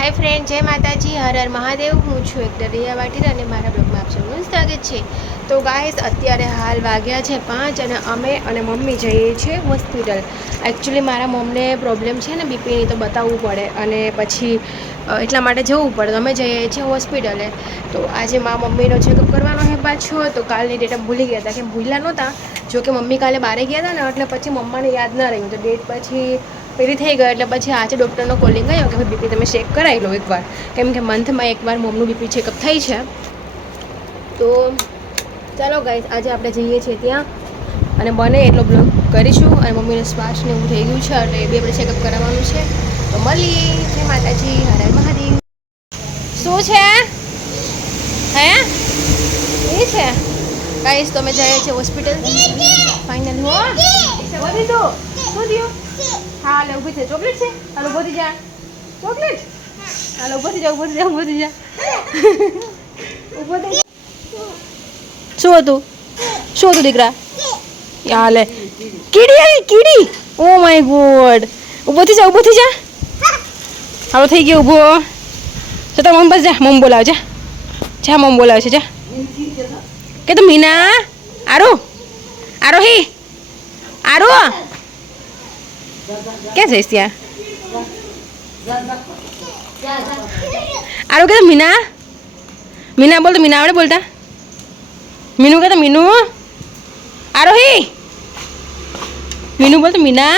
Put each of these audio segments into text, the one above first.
હાય friend જય માતાજી. હર હર મહાદેવ. હું છું એક દરિયા વાટીર અને મારા બ્લોગમાં આપ સૌનું સ્વાગત છે. તો ગાઈસ અત્યારે હાલ વાગ્યા છે પાંચ અને અમે અને મમ્મી જઈએ છીએ હોસ્પિટલ. એકચ્યુઅલી મારા મમ્મને પ્રોબ્લેમ છે ને બીપીની તો બતાવવું પડે અને પછી એટલા માટે જવું પડે. અમે જઈએ છીએ હોસ્પિટલે. તો આજે મા મમ્મીનો ચેકઅપ કરવાનો છે પાછો. તો કાલની ડેટ ભૂલી ગયા હતા. કે ભૂલ્યા નહોતા? જો કે મમ્મી કાલે બારે ગયા હતા ને, એટલે પછી મમ્માને યાદ ના રહ્યું. તો ડેટ પછી પેલી થઈ ગઈ એટલે પછી આજે ડૉક્ટરનો કોલિંગ ગયો કે ભાઈ બીપી તમે ચેક કરાવી લો એકવાર. કેમ કે મંથમાં એકવાર મોમનું બીપી ચેકઅપ થઈ છે. તો ચાલો ગાઈઝ આજે આપણે જઈએ છીએ ત્યાં. અને બને એટલો બ્લોગ કરીશું. અને મમ્મીને શ્વાસ ને એવું થઈ ગયું છે એટલે એ બી આપણે ચેકઅપ કરાવવાનું છે. તો મળીએ. જય માતાજી. હર હર મહાદેવ. શું છે? હે? એ છે? ગાઈસ તો અમે જઈએ છીએ હોસ્પિટલ ફાઇનલ હો? શું થયું? હા હાલે ઊભી છે ચોકલેટ છે? હાલ, ઊભો થઈ જા. ચોકલેટ? હાલ, ઊભો થઈ જા, ઊભો થઈ જા, ઊભો થઈ જા. ઊભો થઈ શું હતું? શું હતું દીકરા? હાલે કીડી આવી, કીડી? ઓ માય ગોડ ઊભો થઈ જા, ઊભો થઈ જા. હાલો, થઈ ગયો ઊભો. તો તમે મમ્મી પાસે જા મમ્મી બોલાવે, જા. જા મમ્મી બોલાવે છે, જા. કે તો મીના? આરો? આરો હી આરો? ક્યાં જઈશ ત્યાં આરો કે મીના મીના બોલ તો મીના આવડે બોલતા મીનુ કે મીનુ આરોહી મીનુ બોલ તો મીના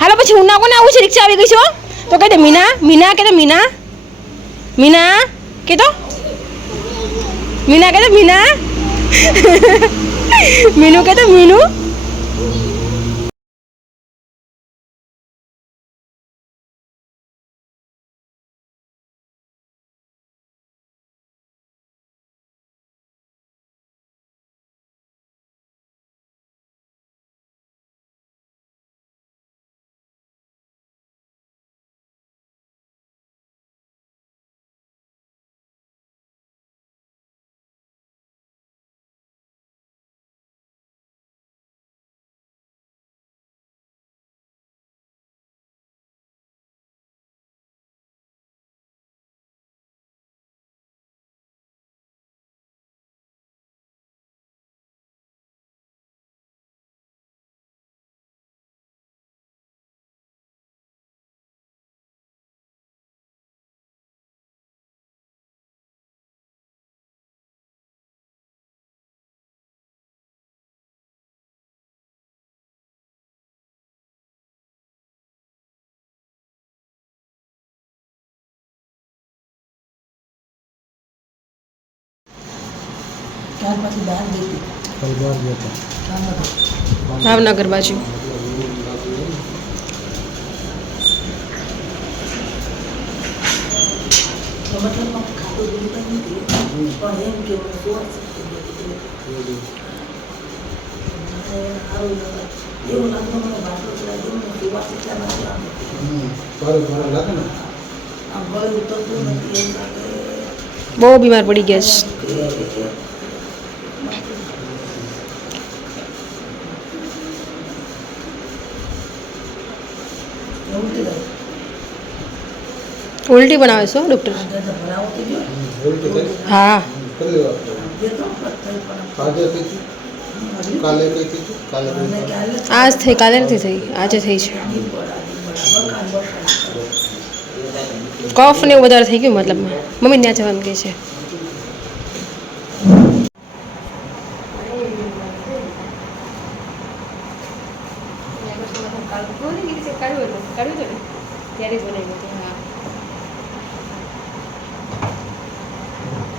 હાલો પછી હું ના કોને આવું છે રિક્ષા આવી ગઈ છો તો કહી દે મીના મીના કે મીના મીના કે તો મીના કે મીના મીનુ કે તો મીનુ સુવાસ એટલામાં જ આવે. આમ ગળે ઉતરતું નથી એમ લાગે. બહુ બીમાર પડી ગયા છે કે- એવું થઈ જાય. ઉલટી બનાવે છે ડૉક્ટર. હા આજ થઈ, કાલે નથી થઈ, આજે થઈ છે. કફ ને એવું વધારે થઈ ગયું મતલબમાં મમ્મી ત્યાં જવાનું કહે છે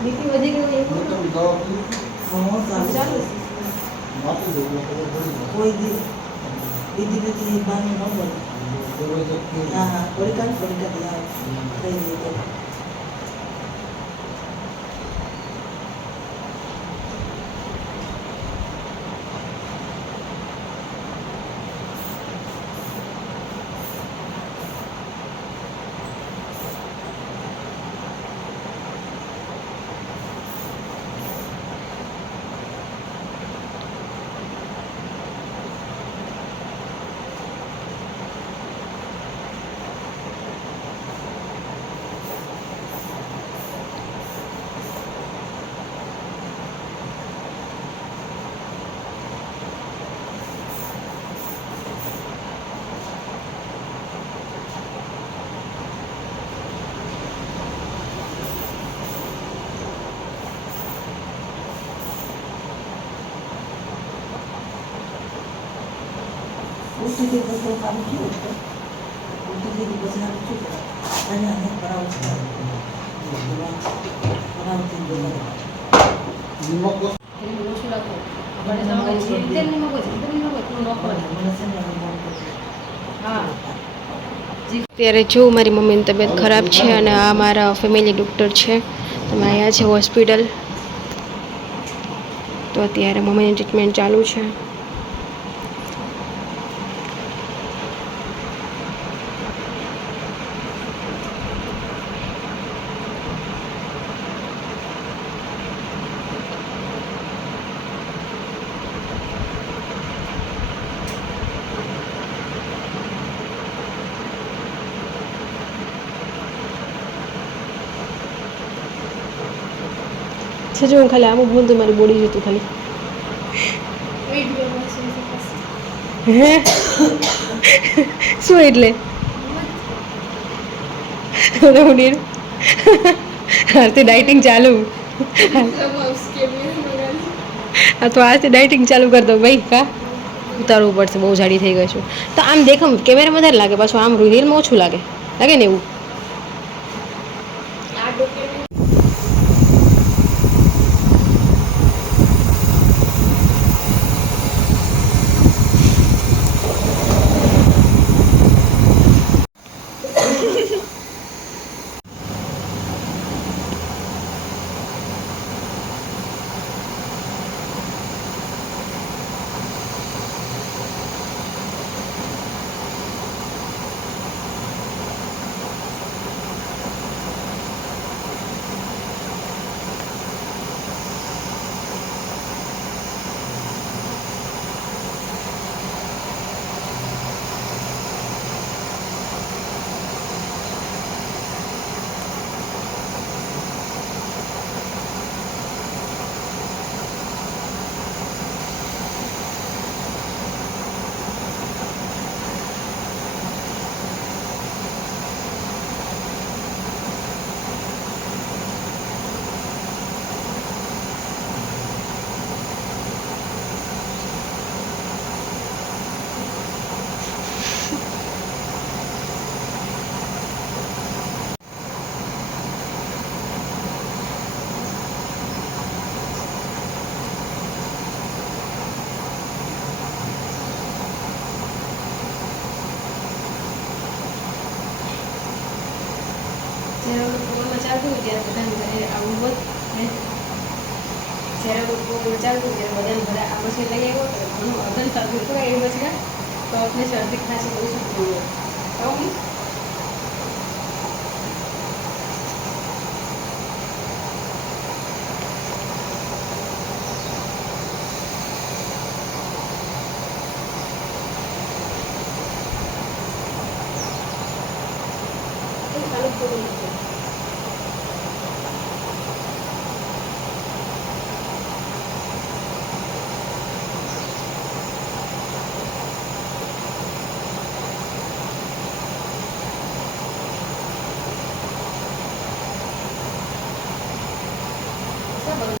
બીપી વધી ગયું એવું તો દવા પી હા, ચાલે. કોઈ દી. બીજી બધી બાની ન બોલે. હા, હા, ને પડીકા જ થઈ જાય એ રીતે નિમક હોય, થોડું નાખવાનું. મને છે ને હવે બહુ બધું. હા અત્યારે જો મારી મમ્મીની તબિયત ખરાબ છે અને આ મારા ફેમિલી ડૉક્ટર છે તમે આવ્યા છે હોસ્પિટલ તો અત્યારે મમ્મીની ટ્રીટમેન્ટ ચાલુ છે છે જો હું ખાલી આમ ઊભું તો મારી બોડી જોતું ખાલી. હે? શું એટલે? રોડી આજથી ડાયટિંગ ચાલુ. હા તો આજથી ડાયટિંગ ચાલુ કરી દો ભાઈ, કા? ઉતારવું પડશે, બહુ જાડી થઈ ગઈ છું. તો આમ દેખમ કેમેરામાં વધારે લાગે, પાછું આમ રીલમાં ઓછું લાગે. લાગે ને એવું? પ્રોગ્રામ ચાલતું ત્યારે બધાને આવ્યો ઘણું અગન થતું હતું એ પછી તો આપણે શરદી ખાંસી બહુ શકતું હોય આવું ખાલી થોડું નથી. બરાબર.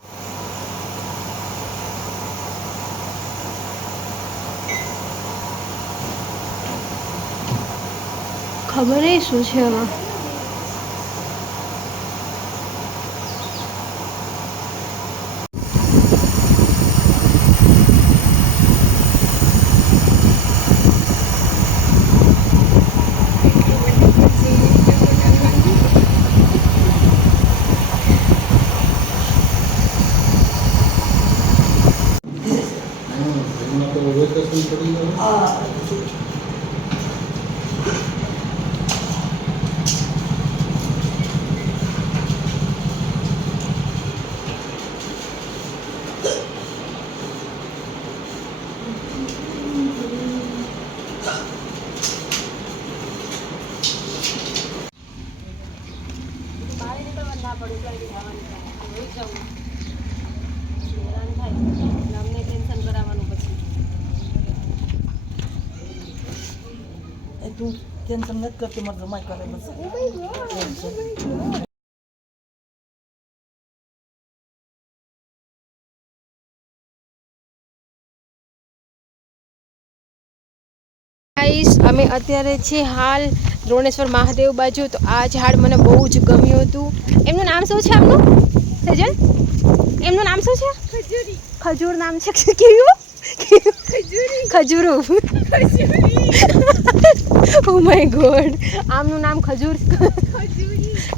ખબર નહીં શું છે એમાં એમાં તો વેકેશન પડી ગયું આ બહાર નીકળવા ના પડે એટલે અહીં જવાનું થાય. રોજ જવું. હેરાન થાય. એટલે અમને ટેન્શન કરાવવાનું પછી એ તું ટેન્શન નથી કરતી મારે જમાઈ કરે બસ ટેન્શન અત્યારે છે હાલ દ્રોણેશ્વર મહાદેવ બાજુ. તો આ ઝાડ મને બહુ જ ગમ્યું હતું. એમનું નામ શું છે આપનું સજલ? એમનું નામ શું છે? ખજૂર. નામ છે. કેવું? ખજૂરું. ઓ માય ગોડ આમનું નામ ખજૂર.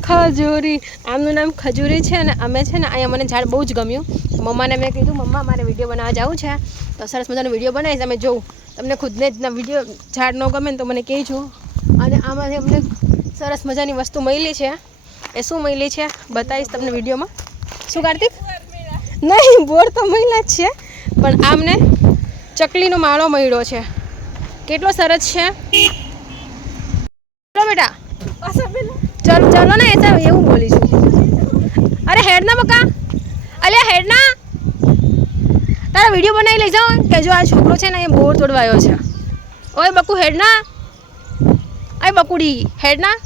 ખજૂરી. આમનું નામ ખજૂરી છે અને અમે છે ને અહીંયા મને ઝાડ બહુ જ ગમ્યું. મમ્માને મેં કીધું, મમ્મા, મારે વીડિયો બનાવવા જવું છે. તો સરસ મજાનો વીડિયો બનાવીશ. અમે જોઉં તમને ખુદને જ વીડિયો ઝાડ ન ગમે ને તો મને કહેજો. અને આમાંથી અમને સરસ મજાની વસ્તુ મળી છે. એ શું મળી છે? બતાવીશ તમને વિડીયોમાં. શું કાર્તિક? નહીં, બોર તો મળ્યા જ છે. પણ આમને ચકલીનો માળો મળ્યો છે. કેટલો સરસ છે. ચલો બેટા. ચલો ચલો ને એસા એવું બોલીશું. અરે હેડ ના બકા. અલ્યા હેડ ના. તારા વીડિયો બનાવી લઈ જાઓ કે જો આ છોકરો છે ને એ બોર તોડવાયો છે. ઓય બકુ હેડ ના. અય બકુડી હેડ ના.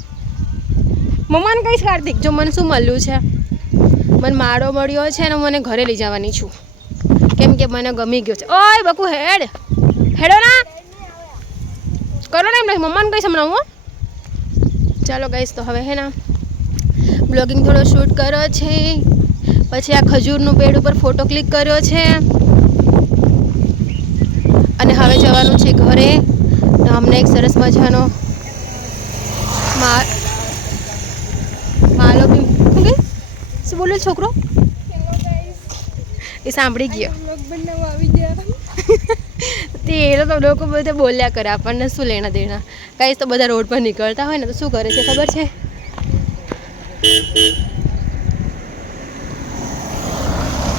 મમ્માને કહીશ કાર્તિક જો મને શું મળ્યું છે? મને માળો મળ્યો છે ને મને ઘરે લઈ જવાની છું. કેમ કે મને ગમી ગયો છે. ઓય બકુ હેડ. હેડો ના. કરો ને એમ મમ્માને કહીશ હમણાં હો. ચાલો ગઈશ તો હવે હે ના બ્લોગિંગ થોડો શૂટ કર્યો છે. પછી આ ખજૂરનું પેડ ઉપર ફોટો ક્લિક કર્યો છે. અને હવે જવાનું છે ઘરે. તો અમને એક સરસ મજાનો મા માલો શું કે? શું બોલ્યો છોકરો? એ સાંભળી ગયો. તે એ લોકો લોકો બધા બોલ્યા કરે આપણને શું લેણા દેણા. કાંઈ તો બધા રોડ પર નીકળતા હોય ને તો શું કરે છે ખબર છે?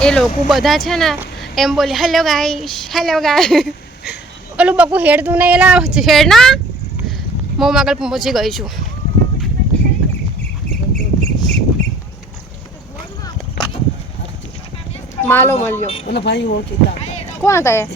એ લોકો બધા છે ને એમ બોલે હેલો ગાઈશ હેલો ગાય ઓલું બકુ હેડ તું નહીં એલા હેડ ના. હું આગળ પહોંચી ગઈ છું. માલો મળ્યો. કોણ હતા